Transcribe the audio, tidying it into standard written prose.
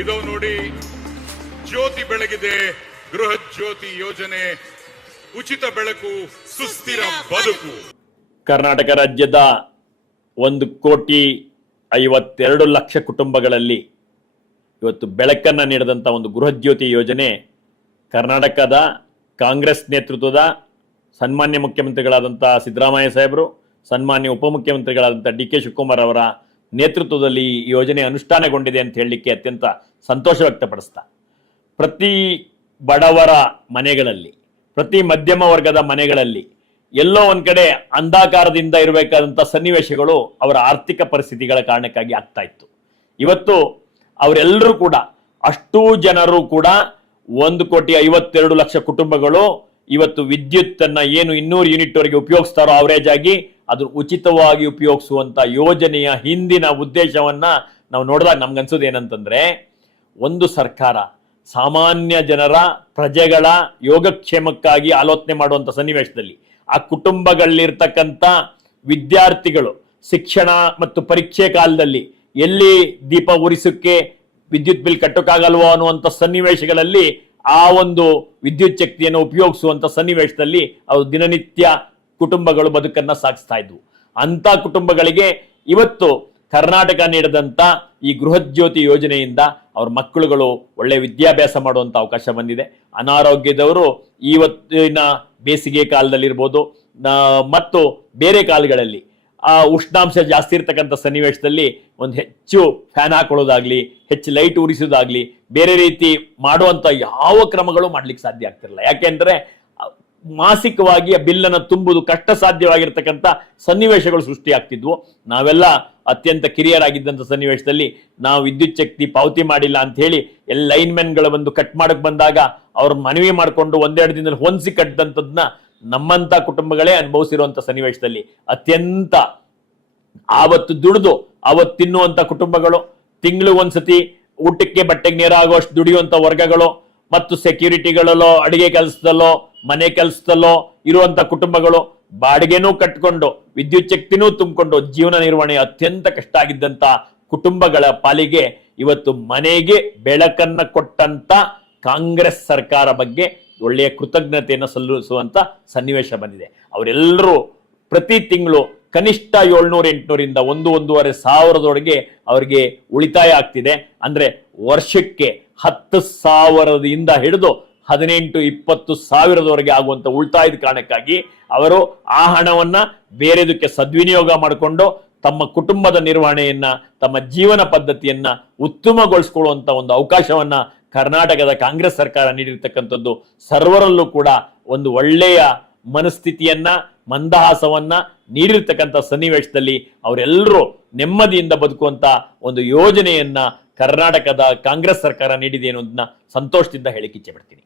ಇದು ನೋಡಿ, ಜ್ಯೋತಿ ಬೆಳಗಿದೆ. ಗೃಹ ಜ್ಯೋತಿ ಯೋಜನೆ, ಉಚಿತ ಬೆಳಕು, ಸುಸ್ಥಿರ ಬದುಕು. ಕರ್ನಾಟಕ ರಾಜ್ಯದ 1,52,00,000 ಕುಟುಂಬಗಳಲ್ಲಿ ಇವತ್ತು ಬೆಳಕನ್ನು ನೀಡಿದಂಥ ಒಂದು ಗೃಹ ಜ್ಯೋತಿ ಯೋಜನೆ ಕರ್ನಾಟಕದ ಕಾಂಗ್ರೆಸ್ ನೇತೃತ್ವದ ಸನ್ಮಾನ್ಯ ಮುಖ್ಯಮಂತ್ರಿಗಳಾದಂಥ ಸಿದ್ದರಾಮಯ್ಯ ಸಾಹೇಬರು, ಸನ್ಮಾನ್ಯ ಉಪಮುಖ್ಯಮಂತ್ರಿಗಳಾದಂಥ ಡಿ.ಕೆ. ಶಿವಕುಮಾರ್ ಅವರ ನೇತೃತ್ವದಲ್ಲಿ ಈ ಯೋಜನೆ ಅನುಷ್ಠಾನಗೊಂಡಿದೆ ಅಂತ ಹೇಳಲಿಕ್ಕೆ ಅತ್ಯಂತ ಸಂತೋಷ ವ್ಯಕ್ತಪಡಿಸ್ತಾ, ಪ್ರತಿ ಬಡವರ ಮನೆಗಳಲ್ಲಿ, ಪ್ರತಿ ಮಧ್ಯಮ ವರ್ಗದ ಮನೆಗಳಲ್ಲಿ ಎಲ್ಲೋ ಒಂದ್ ಕಡೆ ಅಂಧಾಕಾರದಿಂದ ಇರಬೇಕಾದಂಥ ಸನ್ನಿವೇಶಗಳು ಅವರ ಆರ್ಥಿಕ ಪರಿಸ್ಥಿತಿಗಳ ಕಾರಣಕ್ಕಾಗಿ ಆಗ್ತಾ ಇತ್ತು. ಇವತ್ತು ಅವರೆಲ್ಲರೂ ಕೂಡ, ಅಷ್ಟೂ ಜನರು ಕೂಡ 1,52,00,000 ಕುಟುಂಬಗಳು ಇವತ್ತು ವಿದ್ಯುತ್ತನ್ನ ಏನು 200 ಯೂನಿಟ್ ವರೆಗೆ ಉಪಯೋಗಿಸ್ತಾರೋ ಅವರೇಜ್ ಆಗಿ ಅದು ಉಚಿತವಾಗಿ ಉಪಯೋಗಿಸುವಂತ ಯೋಜನೆಯ ಹಿಂದಿನ ಉದ್ದೇಶವನ್ನ ನಾವು ನೋಡಿದಾಗ ನಮ್ಗನ್ಸೋದು ಏನಂತಂದ್ರೆ, ಒಂದು ಸರ್ಕಾರ ಸಾಮಾನ್ಯ ಜನರ ಪ್ರಜೆಗಳ ಯೋಗಕ್ಷೇಮಕ್ಕಾಗಿ ಆಲೋಚನೆ ಮಾಡುವಂತ ಸನ್ನಿವೇಶದಲ್ಲಿ ಆ ಕುಟುಂಬಗಳಲ್ಲಿರ್ತಕ್ಕಂಥ ವಿದ್ಯಾರ್ಥಿಗಳು ಶಿಕ್ಷಣ ಮತ್ತು ಪರೀಕ್ಷೆ ಕಾಲದಲ್ಲಿ ಎಲ್ಲಿ ದೀಪ ಉರಿಸಕ್ಕೆ ವಿದ್ಯುತ್ ಬಿಲ್ ಕಟ್ಟೋಕ್ಕಾಗಲ್ವೋ ಅನ್ನುವಂಥ ಸನ್ನಿವೇಶಗಳಲ್ಲಿ ಆ ಒಂದು ವಿದ್ಯುತ್ ಶಕ್ತಿಯನ್ನು ಉಪಯೋಗಿಸುವಂತ ಸನ್ನಿವೇಶದಲ್ಲಿ ಅವರು ದಿನನಿತ್ಯ ಕುಟುಂಬಗಳು ಬದುಕನ್ನ ಸಾಗಿಸ್ತಾ ಇದ್ವು. ಅಂತ ಕುಟುಂಬಗಳಿಗೆ ಇವತ್ತು ಕರ್ನಾಟಕ ನೀಡಿದಂತ ಈ ಗೃಹಜ್ಯೋತಿ ಯೋಜನೆಯಿಂದ ಅವ್ರ ಮಕ್ಕಳುಗಳು ಒಳ್ಳೆ ವಿದ್ಯಾಭ್ಯಾಸ ಮಾಡುವಂತ ಅವಕಾಶ ಬಂದಿದೆ. ಅನಾರೋಗ್ಯದವರು ಇವತ್ತಿನ ಬೇಸಿಗೆ ಕಾಲದಲ್ಲಿರ್ಬೋದು ಮತ್ತು ಬೇರೆ ಕಾಲಗಳಲ್ಲಿ ಆ ಉಷ್ಣಾಂಶ ಜಾಸ್ತಿ ಇರ್ತಕ್ಕಂಥ ಸನ್ನಿವೇಶದಲ್ಲಿ ಒಂದು ಹೆಚ್ಚು ಫ್ಯಾನ್ ಹಾಕೊಳ್ಳೋದಾಗ್ಲಿ, ಹೆಚ್ಚು ಲೈಟ್ ಉರಿಸೋದಾಗ್ಲಿ, ಬೇರೆ ರೀತಿ ಮಾಡುವಂತ ಯಾವ ಕ್ರಮಗಳು ಮಾಡ್ಲಿಕ್ಕೆ ಸಾಧ್ಯ ಆಗ್ತಿರಲಿಲ್ಲ. ಯಾಕೆಂದ್ರೆ ಮಾಸಿಕವಾಗಿ ಆ ಬಿಲ್ಲನ್ನು ತುಂಬುವುದು ಕಷ್ಟ ಸಾಧ್ಯವಾಗಿರ್ತಕ್ಕಂಥ ಸನ್ನಿವೇಶಗಳು ಸೃಷ್ಟಿಯಾಗ್ತಿದ್ವು. ನಾವೆಲ್ಲ ಅತ್ಯಂತ ಕಿರಿಯರಾಗಿದ್ದಂಥ ಸನ್ನಿವೇಶದಲ್ಲಿ ನಾವು ವಿದ್ಯುತ್ ಶಕ್ತಿ ಪಾವತಿ ಮಾಡಿಲ್ಲ ಅಂತ ಹೇಳಿ ಎಲ್ಲ ಲೈನ್ಮೆನ್ಗಳು ಬಂದು ಕಟ್ ಮಾಡಕ್ ಬಂದಾಗ ಅವ್ರ ಮನವಿ ಮಾಡಿಕೊಂಡು 1-2 ದಿನದಲ್ಲಿ ಹೊಂದಿಸಿ ಕಟ್ಟಿದಂಥದ್ನ ನಮ್ಮಂತ ಕುಟುಂಬಗಳೇ ಅನುಭವಿಸಿರುವಂತ ಸನ್ನಿವೇಶದಲ್ಲಿ ಅತ್ಯಂತ ಆವತ್ತು ದುಡಿದು ಅವತ್ತು ತಿನ್ನುವಂತ ಕುಟುಂಬಗಳು, ತಿಂಗಳು ಒಂದ್ಸತಿ ಊಟಕ್ಕೆ ಬಟ್ಟೆಗೆ ನೇರಾಗುವಷ್ಟು ದುಡಿಯುವಂತ ವರ್ಗಗಳು ಮತ್ತು ಸೆಕ್ಯೂರಿಟಿಗಳಲ್ಲೋ, ಅಡಿಗೆ ಕೆಲಸದಲ್ಲೋ, ಮನೆ ಕೆಲಸದಲ್ಲೋ ಇರುವಂತ ಕುಟುಂಬಗಳು, ಬಾಡಿಗೆನೂ ಕಟ್ಕೊಂಡು ವಿದ್ಯುತ್ ಶಕ್ತಿನೂ ತುಂಬಿಕೊಂಡು ಜೀವನ ನಿರ್ವಹಣೆ ಅತ್ಯಂತ ಕಷ್ಟ ಆಗಿದ್ದಂತ ಕುಟುಂಬಗಳ ಪಾಲಿಗೆ ಇವತ್ತು ಮನೆಗೆ ಬೆಳಕನ್ನ ಕೊಟ್ಟಂತ ಕಾಂಗ್ರೆಸ್ ಸರ್ಕಾರ ಬಗ್ಗೆ ಒಳ್ಳೆಯ ಕೃತಜ್ಞತೆಯನ್ನು ಸಲ್ಲಿಸುವಂತ ಸನ್ನಿವೇಶ ಬಂದಿದೆ. ಅವರೆಲ್ಲರೂ ಪ್ರತಿ ತಿಂಗಳು ಕನಿಷ್ಠ 700-800ರಿಂದ 1,500 ಅವರಿಗೆ ಉಳಿತಾಯ ಆಗ್ತಿದೆ. ಅಂದ್ರೆ ವರ್ಷಕ್ಕೆ 10,000ದಿಂದ ಹಿಡಿದು 18-20,000 ಆಗುವಂತ ಉಳಿತಾಯದ ಕಾರಣಕ್ಕಾಗಿ ಅವರು ಆ ಹಣವನ್ನ ಬೇರೆದಕ್ಕೆ ಸದ್ವಿನಿಯೋಗ ಮಾಡಿಕೊಂಡು ತಮ್ಮ ಕುಟುಂಬದ ನಿರ್ವಹಣೆಯನ್ನ, ತಮ್ಮ ಜೀವನ ಪದ್ಧತಿಯನ್ನ ಉತ್ತಮಗೊಳಿಸಿಕೊಳ್ಳುವಂತ ಒಂದು ಅವಕಾಶವನ್ನ ಕರ್ನಾಟಕದ ಕಾಂಗ್ರೆಸ್ ಸರ್ಕಾರ ನೀಡಿರ್ತಕ್ಕಂಥದ್ದು ಸರ್ವರಲ್ಲೂ ಕೂಡ ಒಂದು ಒಳ್ಳೆಯ ಮನಸ್ಥಿತಿಯನ್ನ, ಮಂದಹಾಸವನ್ನ ನೀಡಿರ್ತಕ್ಕಂಥ ಸನ್ನಿವೇಶದಲ್ಲಿ ಅವರೆಲ್ಲರೂ ನೆಮ್ಮದಿಯಿಂದ ಬದುಕುವಂತ ಒಂದು ಯೋಜನೆಯನ್ನ ಕರ್ನಾಟಕದ ಕಾಂಗ್ರೆಸ್ ಸರ್ಕಾರ ನೀಡಿದೆ ಅನ್ನೋದನ್ನ ಸಂತೋಷದಿಂದ ಹೇಳಿಕ್ಕೆ ಇಚ್ಛೆ ಪಡ್ತೀನಿ.